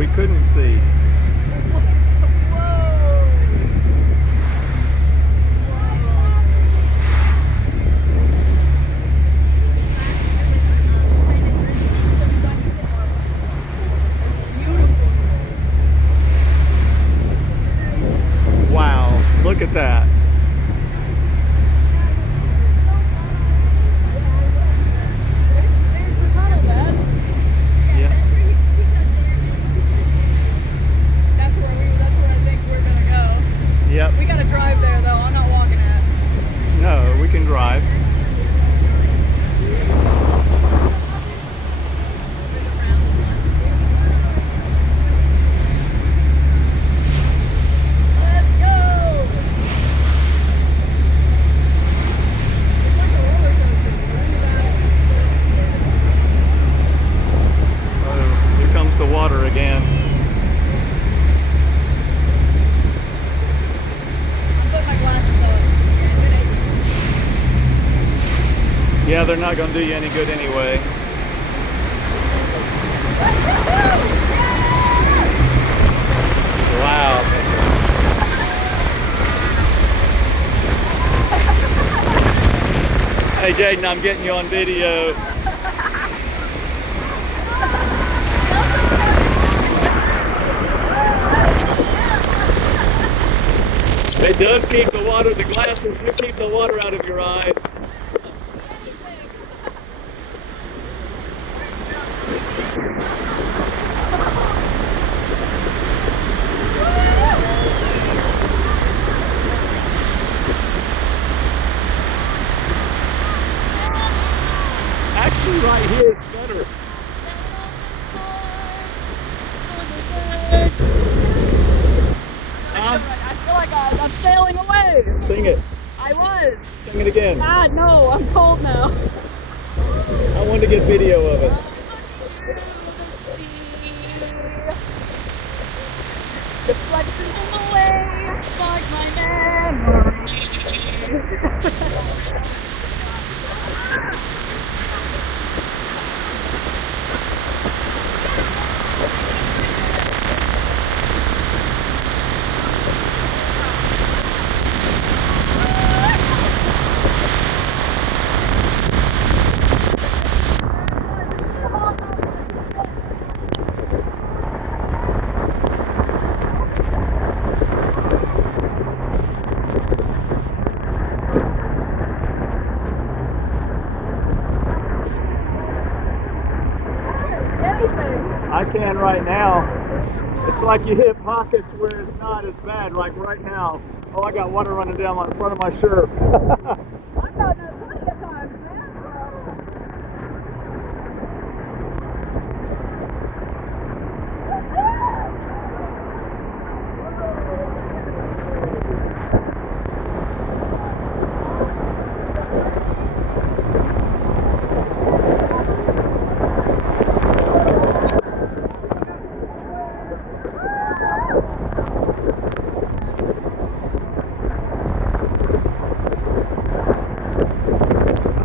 we couldn't see. Wow, look at that. There's the tunnel, Dad. Yeah. That's where I think we're gonna go. Yep. We gotta drive there though. I'm not walking it. No, we can drive. Let's go. It's like a roller coaster. Oh, here comes the water again. I'm putting my glasses on. Yeah, they're not going to do you any good anyway. Wow. Hey Jaden, I'm getting you on video. It does keep the water, the glasses do keep the water out of your eyes. Actually, right here it's better. I feel like I'm sailing away. Sing it. I was. Sing it again. Ah, no, I'm cold now. I wanted to get video of it. Reflections in the waves, like my memories. I can right now. It's like you hit pockets where it's not as bad, like right now. Oh, I got water running down the front of my shirt. I've done that plenty of times, man.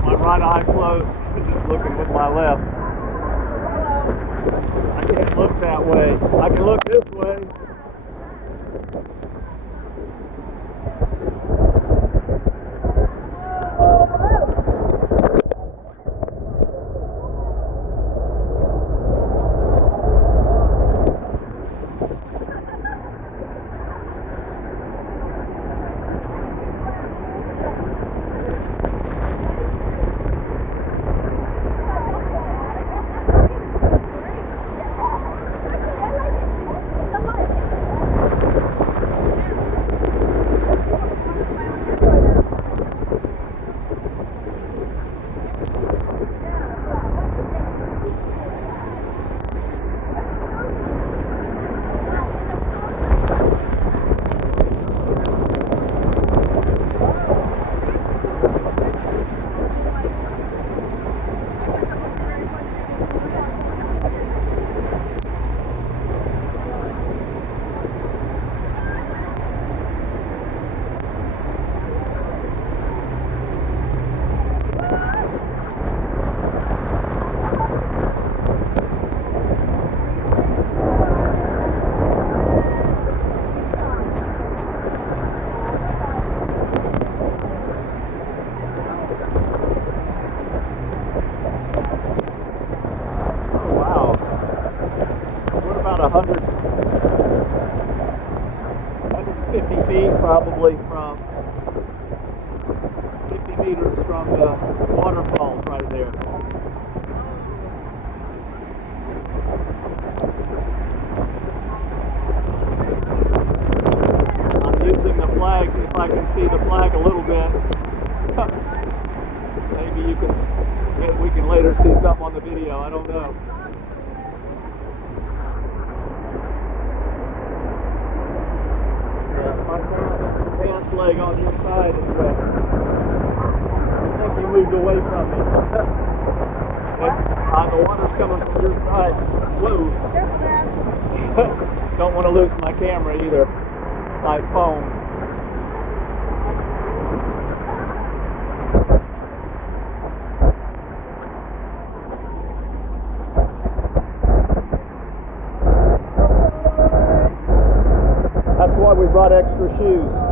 My right eye closed, just looking with my left. I can't look that way. I can look this way. 150 feet probably from 50 meters from the waterfalls right there. I'm using the flag, if I can see the flag a little bit. Maybe we can later see something on the video, I don't know. My pants leg on your side is wet. I think you moved away from me. The water's coming from your side. Whoa. Careful, Dad. Don't want to lose my camera either. My phone. That's why we brought extra shoes.